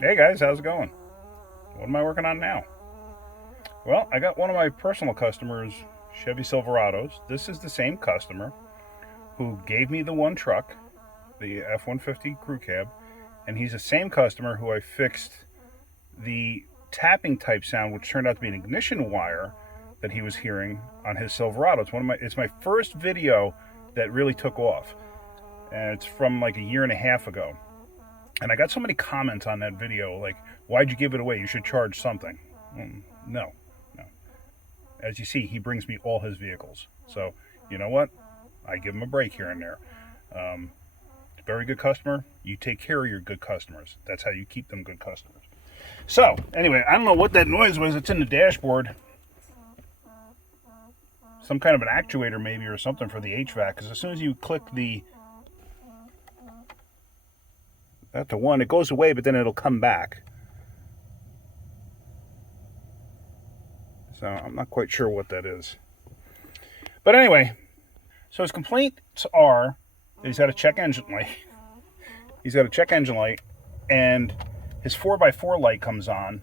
Hey guys, how's it going? What am I working on now? Well, I got one of my personal customers, Chevy Silverados. This is the same customer who gave me the one truck, the F-150 crew cab, and he's the same customer who I fixed the tapping type sound, which turned out to be an ignition wire that he was hearing on his Silverado. It's my first video that really took off, and it's from like a year and a half ago. And I got so many comments on that video, like, "Why'd you give it away? You should charge something." No, no. As you see, he brings me all his vehicles. So you know what? I give him a break here and there. Um, Very good customer. You take care of your good customers. That's how you keep them good customers. So anyway, I don't know what that noise was. It's in the dashboard. Some kind of an actuator maybe or something for the HVAC. Because as soon as you click that to one, it goes away, but then it'll come back. So I'm not quite sure what that is. But anyway, so his complaints are that he's got a check engine light. He's got a check engine light, and his 4x4 light comes on.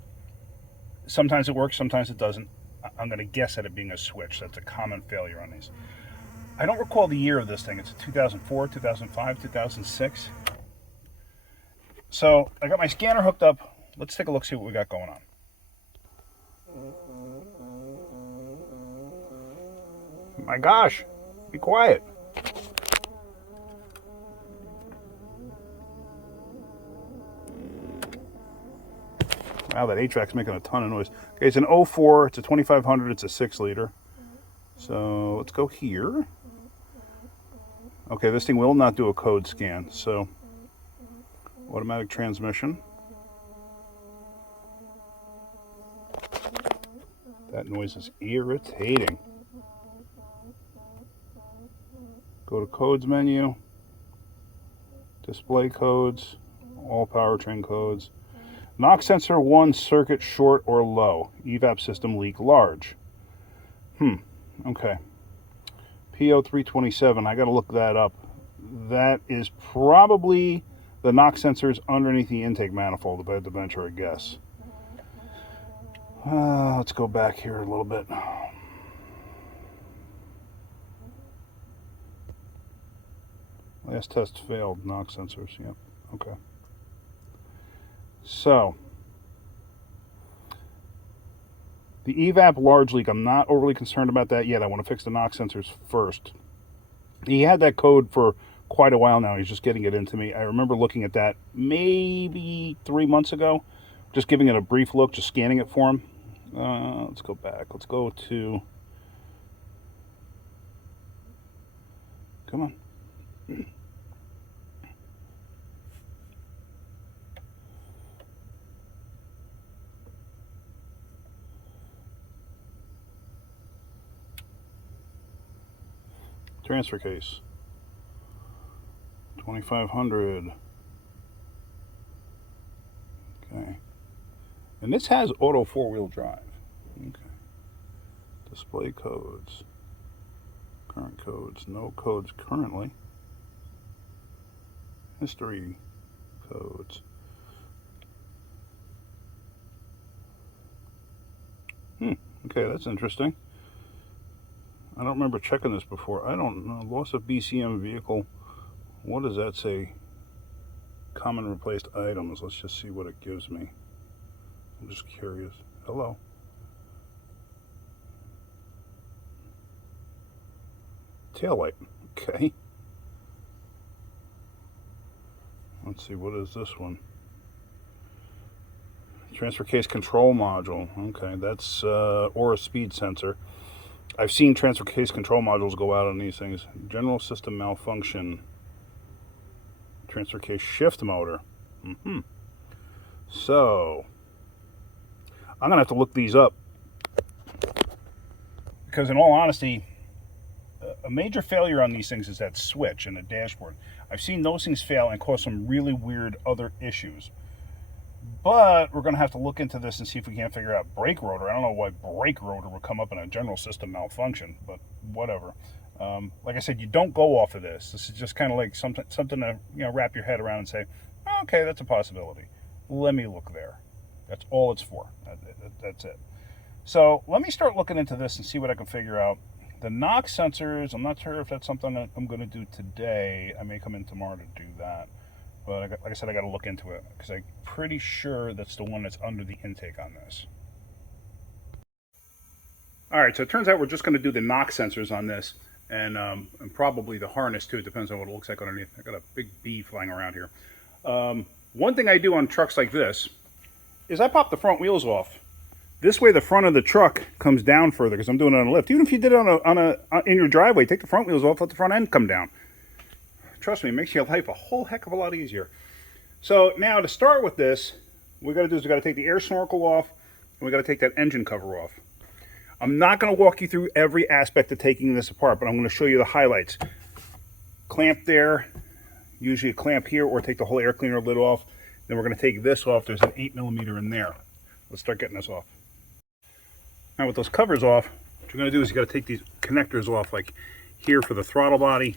Sometimes it works, sometimes it doesn't. I'm going to guess at it being a switch. That's a common failure on these. I don't recall the year of this thing. It's a 2004, 2005, 2006. So I got my scanner hooked up. Let's take a look, see what we got going on. My gosh, be quiet. Wow, that HVAC's making a ton of noise. Okay, it's an 04, it's a 2500, it's a 6-liter. So let's go here. Okay, this thing will not do a code scan. So automatic transmission. That noise is irritating. Go to codes menu, display codes, all powertrain codes. Knock sensor 1 circuit short or low. Evap system leak large. Okay. PO327, I gotta look that up. That is probably the knock sensors underneath the intake manifold, if I had to venture a guess. Let's go back here a little bit. Last test failed, knock sensors, yep, okay. So, the evap large leak, I'm not overly concerned about that yet. I want to fix the knock sensors first. He had that code for quite a while now. He's just getting it into me. I remember looking at that maybe 3 months ago, just giving it a brief look, just scanning it for him. Let's go back. Let's go to... Come on. Transfer case. 2500. Okay. And this has auto 4-wheel drive. Okay. Display codes. Current codes. No codes currently. History codes. Okay, that's interesting. I don't remember checking this before. I don't know. Loss of BCM vehicle. What does that say? Common replaced items. Let's just see what it gives me. I'm just curious. Hello. Taillight. Okay. Let's see, what is this one? Transfer case control module. Okay, that's or a speed sensor. I've seen transfer case control modules go out on these things. General system malfunction. Transfer case shift motor. So, I'm going to have to look these up. Because in all honesty, a major failure on these things is that switch in the dashboard. I've seen those things fail and cause some really weird other issues. But we're going to have to look into this and see if we can't figure out brake rotor. I don't know why brake rotor would come up in a general system malfunction, but whatever. Like I said, you don't go off of this. This is just kind of like something to wrap your head around and say, okay, that's a possibility. let me look there. That's all it's for. That's it. So let me start looking into this and see what I can figure out. The NOx sensors, I'm not sure if that's something that I'm going to do today. I may come in tomorrow to do that. But like I said, I got to look into it because I'm pretty sure that's the one that's under the intake on this. All right, so it turns out we're just going to do the NOx sensors on this, and probably the harness too. It depends on what it looks like underneath. I got a big bee flying around here. One thing I do on trucks like this is I pop the front wheels off. This way, the front of the truck comes down further because I'm doing it on a lift. Even if you did it in your driveway, take the front wheels off, let the front end come down. Trust me, it makes your life a whole heck of a lot easier. So now to start with this, what we got to do is we got to take the air snorkel off, and we got to take that engine cover off. I'm not going to walk you through every aspect of taking this apart, but I'm going to show you the highlights. Clamp there, usually a clamp here, or take the whole air cleaner lid off. Then we're going to take this off. There's an 8mm in there. Let's start getting this off. Now with those covers off, what you're going to do is you got to take these connectors off, like here for the throttle body.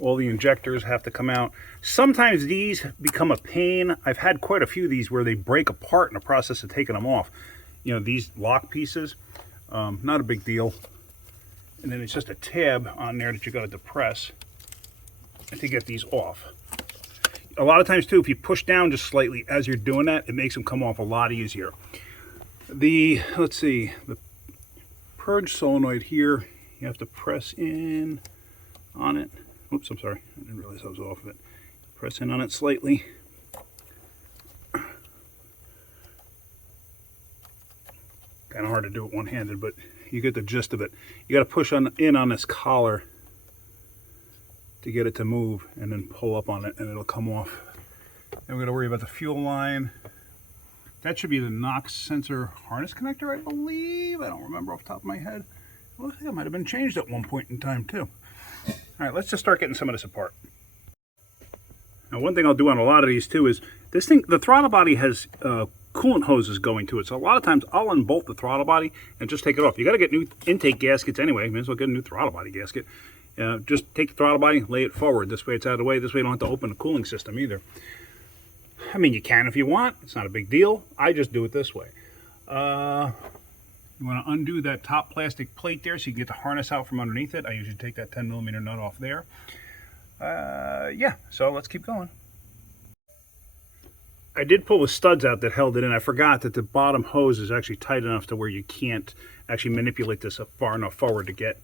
All the injectors have to come out. Sometimes these become a pain. I've had quite a few of these where they break apart in the process of taking them off. You know, these lock pieces, not a big deal. And then it's just a tab on there that you got to depress to get these off. A lot of times too, if you push down just slightly as you're doing that, it makes them come off a lot easier. Let's see, the purge solenoid here, you have to press in on it. Oops, I'm sorry. I didn't realize I was off of it. Press in on it slightly. Kind of hard to do it one-handed, but you get the gist of it. You got to push in on this collar to get it to move, and then pull up on it, and it'll come off. Then we got to worry about the fuel line. That should be the NOx sensor harness connector, I believe. I don't remember off the top of my head. Well, I think it might have been changed at one point in time too. All right, let's just start getting some of this apart. Now, one thing I'll do on a lot of these too is this thing, the throttle body has coolant hoses going to it. So a lot of times I'll unbolt the throttle body and just take it off. You got to get new intake gaskets anyway. May as well get a new throttle body gasket. Just take the throttle body, lay it forward. This way it's out of the way. This way you don't have to open the cooling system either. I mean, you can if you want. It's not a big deal. I just do it this way. You want to undo that top plastic plate there so you can get the harness out from underneath it. I usually take that 10mm nut off there. Yeah, so let's keep going. I did pull the studs out that held it in. I forgot that the bottom hose is actually tight enough to where you can't actually manipulate this far enough forward to get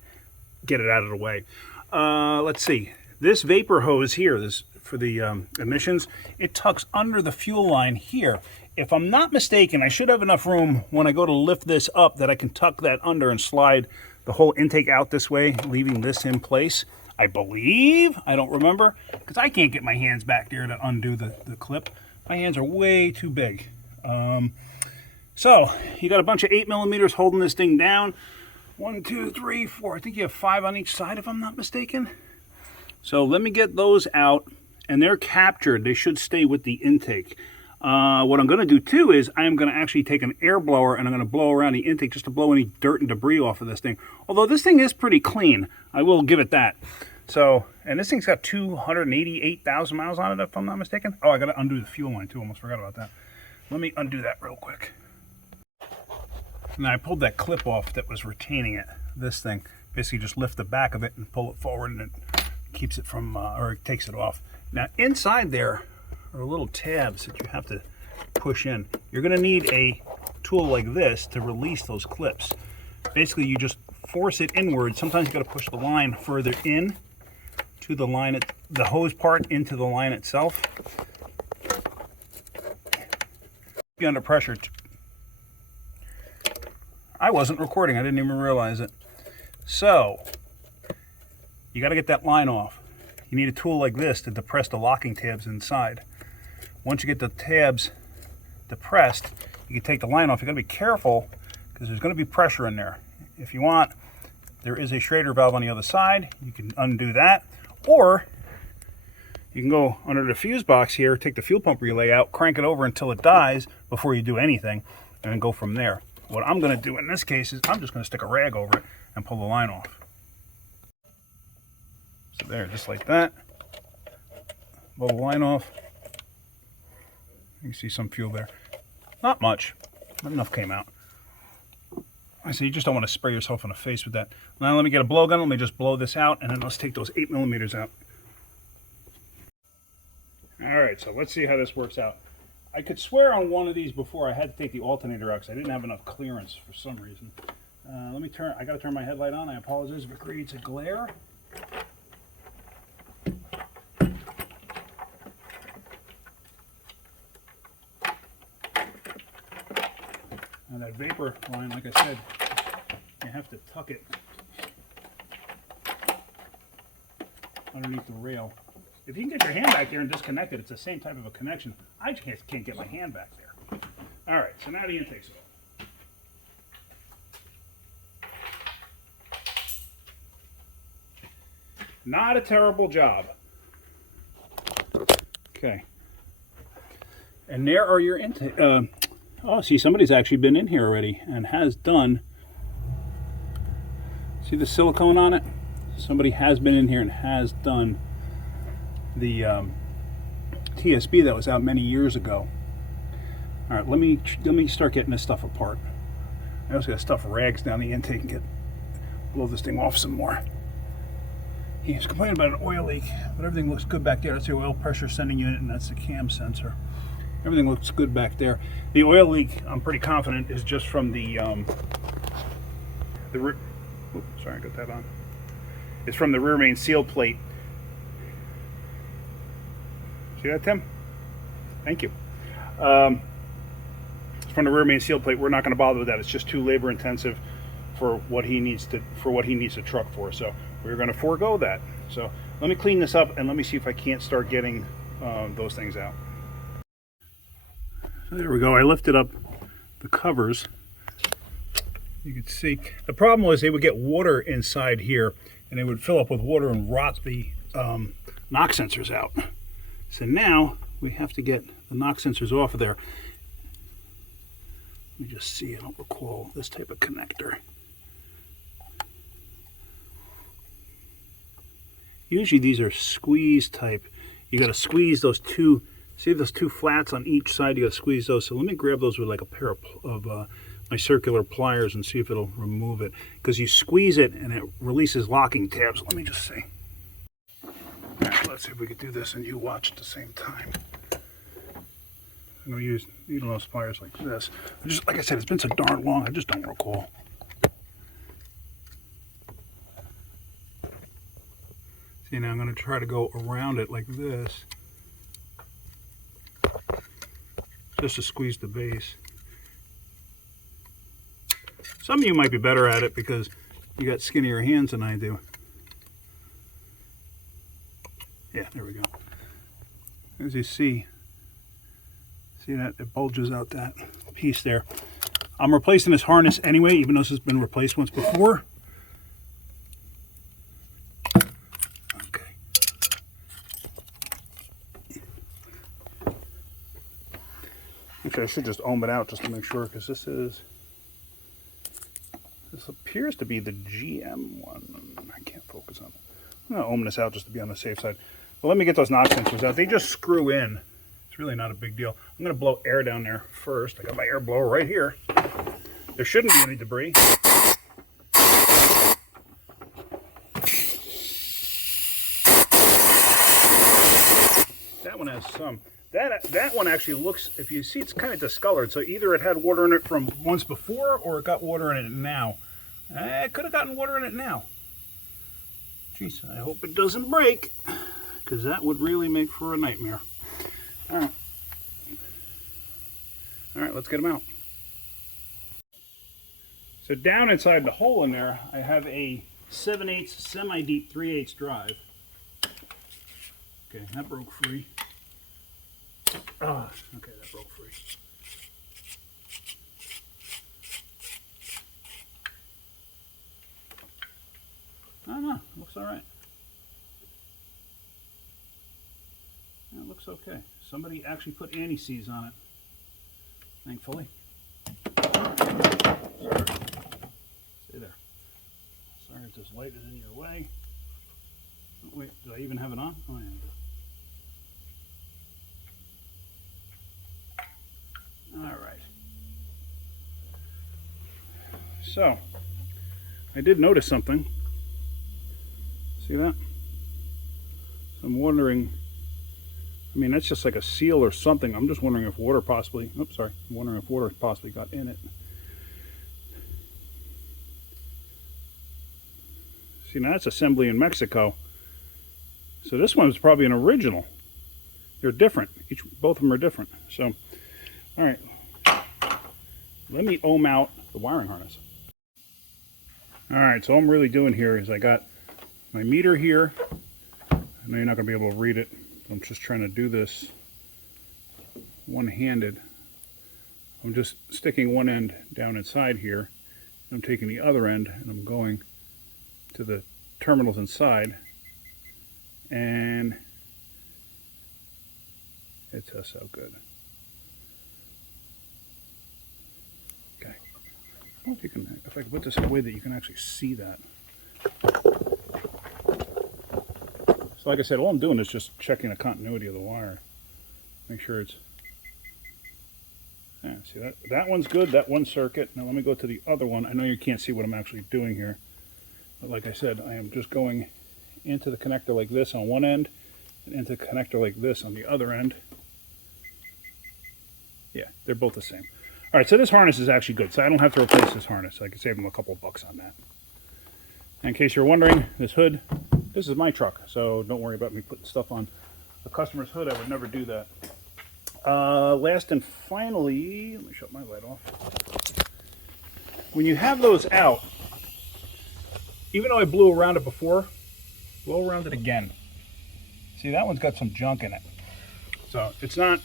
it out of the way. Let's see. This vapor hose here, this for the emissions, it tucks under the fuel line here. If I'm not mistaken, I should have enough room when I go to lift this up that I can tuck that under and slide the whole intake out this way, leaving this in place. I believe, I don't remember, because I can't get my hands back there to undo the clip. My hands are way too big. So, you got a bunch of 8mm holding this thing down. 1, 2, 3, 4. I think you have 5 on each side if I'm not mistaken. So let me get those out, and they're captured. They should stay with the intake. What I'm going to do too is I am going to actually take an air blower and I'm going to blow around the intake just to blow any dirt and debris off of this thing. Although this thing is pretty clean, I will give it that. So, and this thing's got 288,000 miles on it if I'm not mistaken. Oh, I got to undo the fuel line too. Almost forgot about that. Let me undo that real quick. Now I pulled that clip off that was retaining it. This thing, basically just lift the back of it and pull it forward, and it keeps it from, or it takes it off. Now inside there are little tabs that you have to push in. You're going to need a tool like this to release those clips. Basically, you just force it inward. Sometimes you got to push the line further in to the line, the hose part into the line itself. Be under pressure. I wasn't recording. I didn't even realize it. So, you got to get that line off. You need a tool like this to depress the locking tabs inside. Once you get the tabs depressed, you can take the line off. You got to be careful because there's going to be pressure in there. If you want, there is a Schrader valve on the other side. You can undo that, or you can go under the fuse box here, take the fuel pump relay out, crank it over until it dies before you do anything, and then go from there. What I'm going to do in this case is I'm just going to stick a rag over it and pull the line off. So there, just like that. blow the line off. You can see some fuel there. Not much. Not enough came out. I say you just don't want to spray yourself in the face with that. Now let me get a blowgun. Let me just blow this out, and then let's take those 8mm out. All right, so let's see how this works out. I could swear on one of these before I had to take the alternator out because I didn't have enough clearance for some reason. Let me turn. I got to turn my headlight on. I apologize if it creates a glare. And that vapor line, like I said, you have to tuck it underneath the rail. If you can get your hand back there and disconnect it, it's the same type of a connection. I just can't get my hand back there. All right, so now the intake's off. Not a terrible job. Okay. And there are your intake. Oh, see, somebody's actually been in here already and has done. See the silicone on it? Somebody has been in here and has done the TSB that was out many years ago. All right, let me start getting this stuff apart. I also got to stuff rags down the intake and blow this thing off some more. He's complaining about an oil leak, but everything looks good back there. That's the oil pressure sending unit, and that's the cam sensor. Everything looks good back there. The oil leak, I'm pretty confident, is just from sorry, I got that on. It's from the rear main seal plate. See that, Tim? Thank you. It's from the rear main seal plate. We're not going to bother with that. It's just too labor intensive for what he needs to truck for. So we're going to forego that. So let me clean this up and let me see if I can't start getting those things out. So there we go. I lifted up the covers. You can see the problem was they would get water inside here, and they would fill up with water and rot the knock sensors out. So now we have to get the knock sensors off of there. Let me just see. I don't recall this type of connector. Usually these are squeeze type. You got to squeeze those two. See those two flats on each side? You got to squeeze those. So let me grab those with like a pair of my circular pliers and see if it'll remove it. Because you squeeze it and it releases locking tabs. Let me just see. All right, let's see if we can do this and you watch at the same time. I'm going to use those pliers like this. Just like I said, it's been so darn long, I just don't recall. See, now I'm going to try to go around it like this. Just to squeeze the base. Some of you might be better at it because you got skinnier hands than I do. Yeah, there we go. As you see that it bulges out that piece there. I'm replacing this harness anyway, even though this has been replaced once before. Okay. Okay, I should just ohm it out just to make sure, because this appears to be the GM one. I can't focus on it. I'm going to ohm this out just to be on the safe side. Well, let me get those knock sensors out. They just screw in. It's really not a big deal. I'm going to blow air down there first. I got my air blower right here. There shouldn't be any debris. That one has some. That one actually looks, if you see, it's kind of discolored. So either it had water in it from once before or it got water in it now. It could have gotten water in it now. Jeez, I hope it doesn't break, because that would really make for a nightmare. All right, let's get them out. So down inside the hole in there, I have a 7/8 semi-deep 3/8 drive. Okay, that broke free. Ah, okay, that broke free. I don't know, looks all right. It looks okay. Somebody actually put anti-seize on it, thankfully. Sorry. Stay there. Sorry if this light is in your way. Oh, wait, did I even have it on? Oh, yeah. So, I did notice something. See that? So I'm wondering, I mean, that's just like a seal or something. I'm just wondering if water possibly, oops, sorry. I'm wondering if water possibly got in it. See, now that's assembly in Mexico. So this one is probably an original. They're different. Both of them are different. So, all right. Let me ohm out the wiring harness. All right, so all I'm really doing here is I got my meter here. I know you're not going to be able to read it. I'm just trying to do this one-handed. I'm just sticking one end down inside here. I'm taking the other end and I'm going to the terminals inside, and it tests out good. Okay. I wonder if I can put this in a way that you can actually see that. So like I said, all I'm doing is just checking the continuity of the wire. Make sure it's, yeah, see that one's good, that one circuit. Now let me go to the other one. I know you can't see what I'm actually doing here. But like I said, I am just going into the connector like this on one end and into the connector like this on the other end. Yeah, they're both the same. All right, so this harness is actually good. So I don't have to replace this harness. I can save them a couple of bucks on that. And in case you're wondering, this hood, this is my truck. So don't worry about me putting stuff on the customer's hood. I would never do that. Last and finally, let me shut my light off. When you have those out, even though I blew around it before, blow around it again. See, that one's got some junk in it. So it's not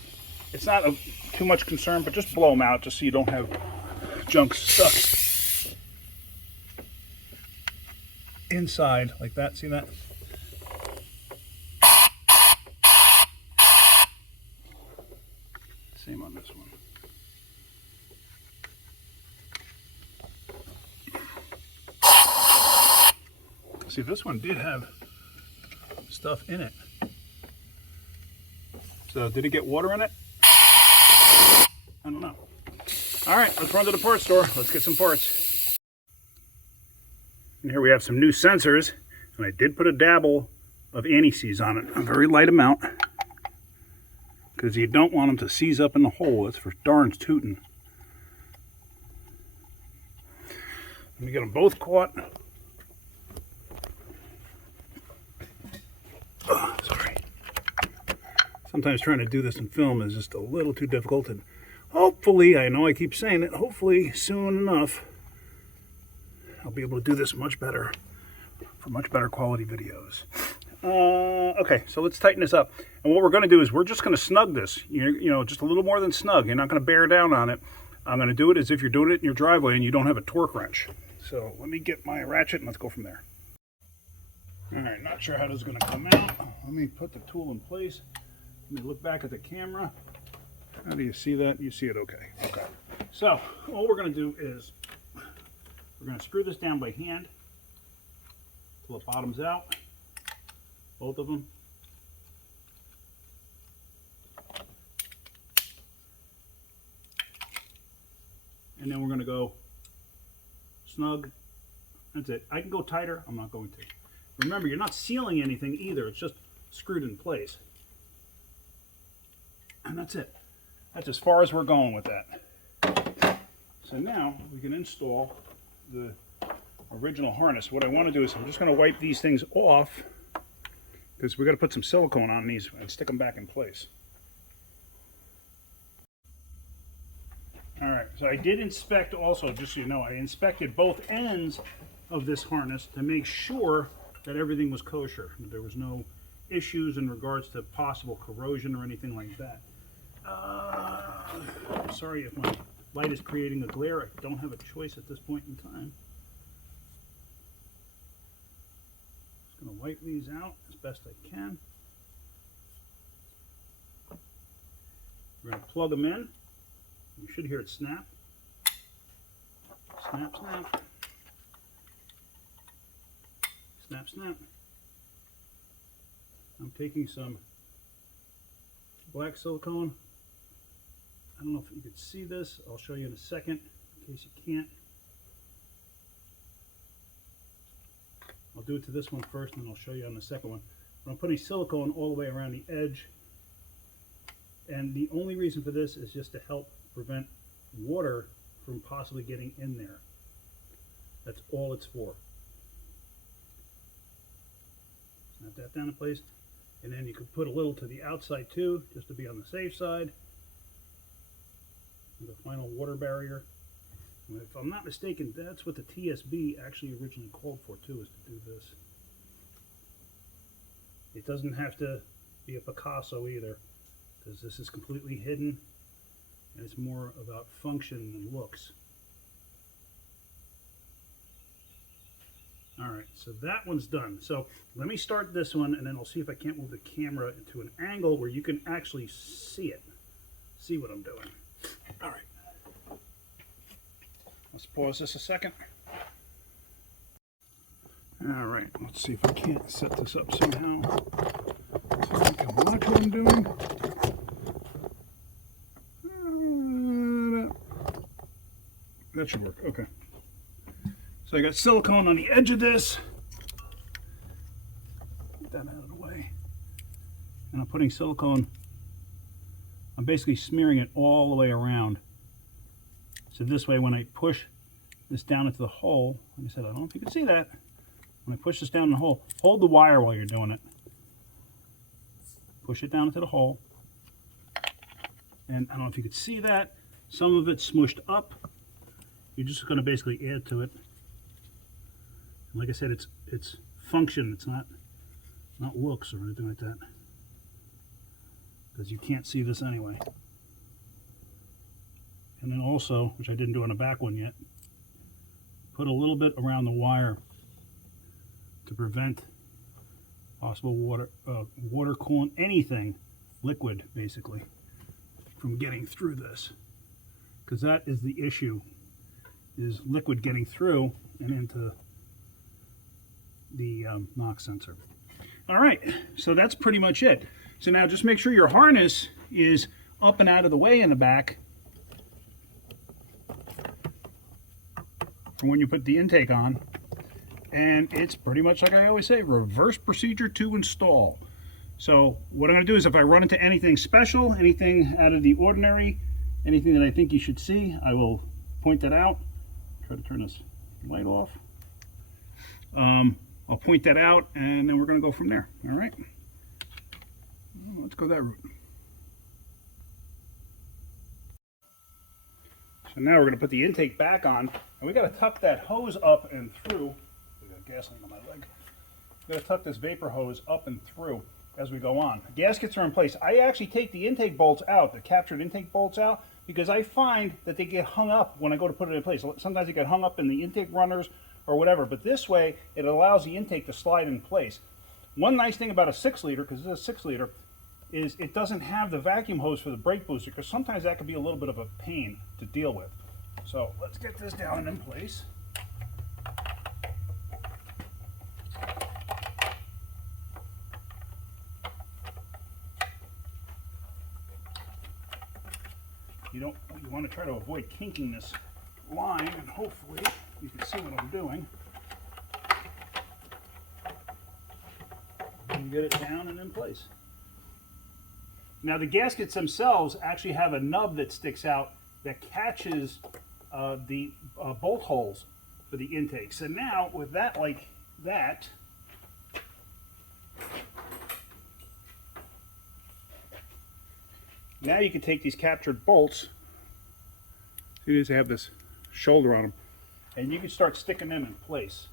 too much concern, but just blow them out just so you don't have junk stuck inside like that. See that? Same on this one. See, this one did have stuff in it. So did it get water in it? I don't know. All right, let's run to the parts store. Let's get some parts. And here we have some new sensors. And I did put a dabble of anti-seize on it, a very light amount, because you don't want them to seize up in the hole. It's for darn tootin'. Let me get them both caught. Oh, sorry. Sometimes trying to do this in film is just a little too difficult, and hopefully, I know I keep saying it, hopefully soon enough I'll be able to do this much better for much better quality videos. Okay, so let's tighten this up. And what we're going to do is we're just going to snug this, you know, just a little more than snug. You're not going to bear down on it. I'm going to do it as if you're doing it in your driveway and you don't have a torque wrench. So let me get my ratchet and let's go from there. All right, not sure how this is going to come out. Let me put the tool in place. Let me look back at the camera. How do you see that? You see it okay. Okay. So all we're going to do is we're going to screw this down by hand till it bottoms out. Both of them. And then we're going to go snug. That's it. I can go tighter. I'm not going to. Remember, you're not sealing anything either. It's just screwed in place. And that's it. That's as far as we're going with that. So now we can install the original harness. What I want to do is I'm just going to wipe these things off because we've got to put some silicone on these and stick them back in place. All right, so I did inspect also, just so you know, I inspected both ends of this harness to make sure that everything was kosher. There was no issues in regards to possible corrosion or anything like that. Sorry if my light is creating a glare. I don't have a choice at this point in time. Just going to wipe these out as best I can. We're going to plug them in. You should hear it snap. Snap, snap. Snap, snap. I'm taking some black silicone. I don't know if you can see this. I'll show you in a second, in case you can't. I'll do it to this one first, and then I'll show you on the second one. But I'm putting silicone all the way around the edge, and the only reason for this is just to help prevent water from possibly getting in there. That's all it's for. Snap that down in place, and then you could put a little to the outside too, just to be on the safe side. And the final water barrier. And if I'm not mistaken, that's what the TSB actually originally called for too, is to do this. It doesn't have to be a Picasso either, because this is completely hidden, and it's more about function than looks. Alright, so that one's done. So let me start this one, and then I'll see if I can't move the camera into an angle where you can actually see it. See what I'm doing. Alright. Let's pause this a second. Alright, let's see if I can't set this up somehow so I can watch what I'm doing. That should work. Okay. So I got silicone on the edge of this. Get that out of the way. And I'm putting silicone, I'm basically smearing it all the way around. So this way, when I push this down into the hole, like I said, I don't know if you can see that. When I push this down in the hole, hold the wire while you're doing it. Push it down into the hole. And I don't know if you can see that. Some of it's smushed up. You're just going to basically add to it. And like I said, it's function. It's not looks or anything like that, because you can't see this anyway. And then also, which I didn't do on the back one yet, put a little bit around the wire to prevent possible water coolant, anything liquid basically, from getting through this, because that is the issue, is liquid getting through and into the knock sensor. All right, so that's pretty much it. So now just make sure your harness is up and out of the way in the back when you put the intake on, and it's pretty much like I always say, reverse procedure to install. So what I'm going to do is, if I run into anything special, anything out of the ordinary, anything that I think you should see, I will point that out. Try to turn this light off. I'll point that out, and then we're going to go from there. All right, let's go that route. So now we're going to put the intake back on, and we got to tuck that hose up and through. We got gasoline on my leg. We got to tuck this vapor hose up and through as we go on. The gaskets are in place. I actually take the intake bolts out, the captured intake bolts out, because I find that they get hung up when I go to put it in place. Sometimes they get hung up in the intake runners or whatever, but this way it allows the intake to slide in place. One nice thing about a 6-liter, because this is a 6-liter, is it doesn't have the vacuum hose for the brake booster, because sometimes that can be a little bit of a pain to deal with. So let's get this down and in place. You want to try to avoid kinking this line, and hopefully you can see what I'm doing. And get it down and in place. Now the gaskets themselves actually have a nub that sticks out that catches the bolt holes for the intake. So now with that like that, now you can take these captured bolts, see these have this shoulder on them, and you can start sticking them in place.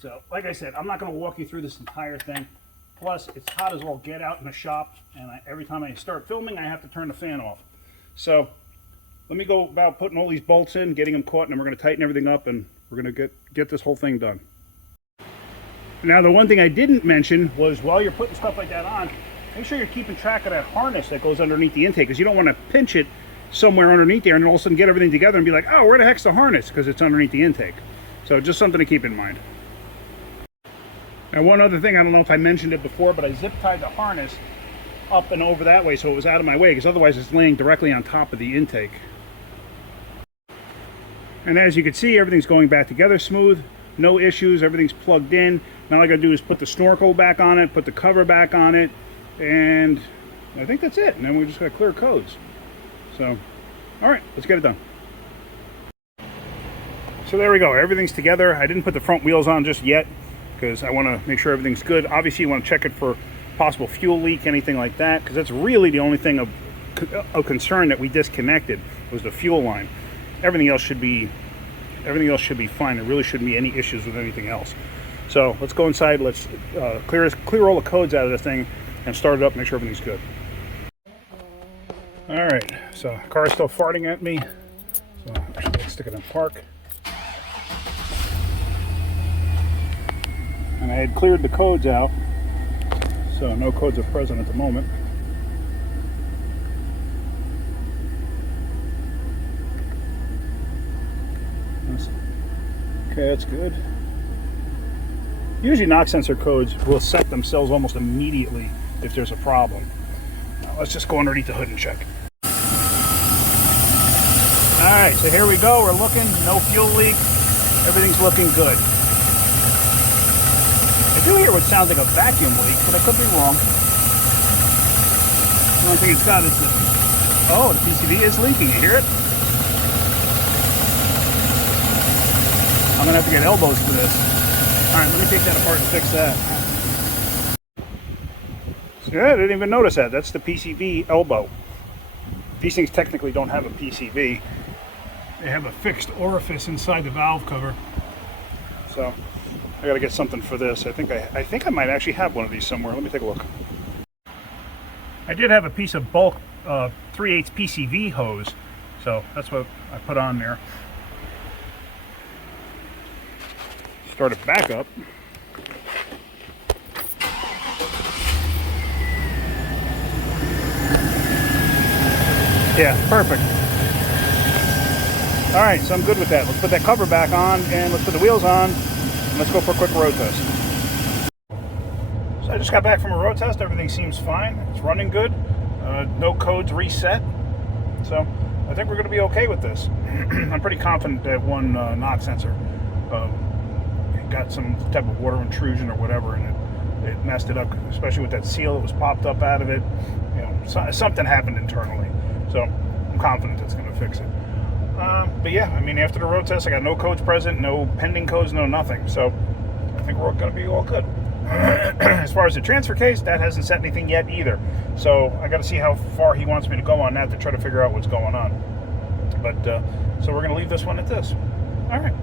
So, like I said, I'm not going to walk you through this entire thing. Plus, it's hot as all get out in the shop, and every time I start filming, I have to turn the fan off. So, let me go about putting all these bolts in, getting them caught, and then we're going to tighten everything up, and we're going to get this whole thing done. Now, the one thing I didn't mention was, while you're putting stuff like that on, make sure you're keeping track of that harness that goes underneath the intake, because you don't want to pinch it somewhere underneath there and all of a sudden get everything together and be like, oh, where the heck's the harness? Because it's underneath the intake. So just something to keep in mind. Now, one other thing, I don't know if I mentioned it before, but I zip tied the harness up and over that way so it was out of my way, because otherwise it's laying directly on top of the intake. And as you can see, everything's going back together smooth, no issues, everything's plugged in. Now all I gotta do is put the snorkel back on it, put the cover back on it, and I think that's it. And then we just gotta clear codes. So, all right, let's get it done. So there we go, everything's together. I didn't put the front wheels on just yet because I want to make sure everything's good. Obviously you want to check it for possible fuel leak, anything like that, because that's really the only thing of concern that we disconnected was the fuel line. Everything else should be fine. There really shouldn't be any issues with anything else. So let's go inside, let's clear all the codes out of this thing and start it up, make sure everything's good. All right, so the car's still farting at me, so actually let's stick it in park. And I had cleared the codes out, so no codes are present at the moment. Okay, that's good. Usually knock sensor codes will set themselves almost immediately if there's a problem. Now let's just go underneath the hood and check. Alright, so here we go, we're looking, no fuel leak, everything's looking good. I do hear what sounds like a vacuum leak, but I could be wrong. The only thing it's got is the... Oh, the PCV is leaking, you hear it? I'm going to have to get elbows for this. Alright, let me take that apart and fix that. Yeah, I didn't even notice that. That's the PCV elbow. These things technically don't have a PCV. They have a fixed orifice inside the valve cover. So... I gotta get something for this. I think I might actually have one of these somewhere. Let me take a look. I did have a piece of bulk 3/8 PCV hose, so that's what I put on there. Start it back up. Yeah, perfect. All right, so I'm good with that. Let's put that cover back on and let's put the wheels on. Let's go for a quick road test. So I just got back from a road test. Everything seems fine. It's running good. No codes reset. So I think we're going to be okay with this. I'm pretty confident that one knock sensor got some type of water intrusion or whatever, and it messed it up, especially with that seal that was popped up out of it. You know, something happened internally. So I'm confident it's going to fix it. But yeah, I mean, after the road test, I got no codes present, no pending codes, no nothing. So I think we're going to be all good. As far as the transfer case, that hasn't set anything yet either. So I got to see how far he wants me to go on that to try to figure out what's going on. But so we're going to leave this one at this. All right.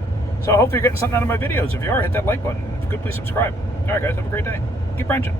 So I hope you're getting something out of my videos. If you are, hit that like button. If you could, please subscribe. All right, guys, have a great day. Keep wrenching.